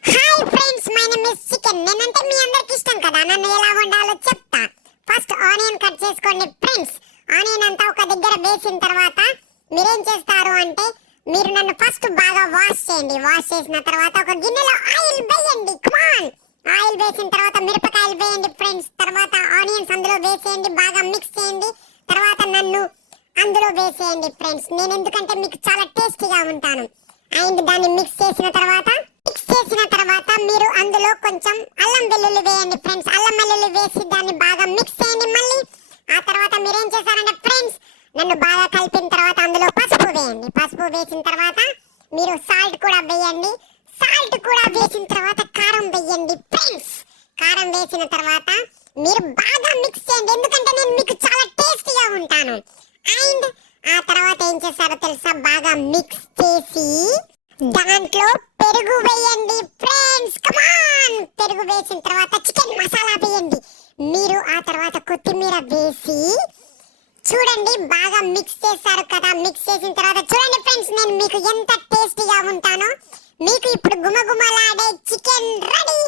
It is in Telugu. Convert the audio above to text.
Hi friends, my name is chicken. నేనంటే మీ అందరికి ఇష్టం కదా. నన్ను ఎలా వండాలో చెప్తా. ఫస్ట్ ఆనియన్ కట్ చేసుకోండి ఫ్రెండ్స్. ఆనియన్ అంతా ఒక దగ్గర వేసిన తర్వాత మీరేం చేస్తారు అంటే మీరు నన్ను ఫస్ట్ బాగా వాష్ చేయండి. వాష్ చేసిన తర్వాత ఒక గిన్నెలో ఆయిల్ వేయండి. కమాన్, ఆయిల్ వేసిన తర్వాత మిరపకాయలు వేయండి ఫ్రెండ్స్. తర్వాత ఆనియన్స్ అందులో వేసేయండి, బాగా మిక్స్ చేయండి. తర్వాత నన్ను అందులో వేసేయండి ఫ్రెండ్స్. నేను ఎందుకంటే మీకు చాలా టేస్టీగా ఉంటాను. అండ్ దాన్ని మిక్స్ చేసిన తర్వాత మీరు అందులో కొంచెం అల్లం వెల్లుల్లి వేయండి ఫ్రెండ్స్. అల్లం వెల్లుల్లి వేసి దాన్ని బాగా మిక్స్ చేయండి. మళ్ళీ ఆ తర్వాత మీరు ఏం చేశారంటే ఫ్రెండ్స్, నన్ను బాగా కలిపిన తర్వాత అందులో పసుపు వేయండి. పసుపు వేసిన తర్వాత మీరు సాల్ట్ కూడా వేయండి. సాల్ట్ కూడా వేసిన తర్వాత కారం వేయండి ఫ్రెండ్స్. కారం వేసిన తర్వాత మీరు బాగా మిక్స్ చేయండి, ఎందుకంటే నేను మీకు చాలా టేస్టీగా ఉంటాను. అండ్ ఆ తర్వాత ఏం చేస్తారో తెలుసా, బాగా మిక్స్ చేసి దాంట్లో పెరుగు వేయండి ఫ్రెండ్స్. కమాన్, పెరుగు వేసిన తర్వాత చికెన్ మసాలా వేయండి. మీరు ఆ తర్వాత కొత్తిమీర వేసి చూడండి, బాగా మిక్స్ చేస్తారు కదా. మిక్స్ చేసిన తర్వాత చూడండి ఫ్రెండ్స్, నేను మీకు ఎంత టేస్టీగా ఉంటానో. మీకు ఇప్పుడు గుమగుమలాడే చికెన్ రెడీ.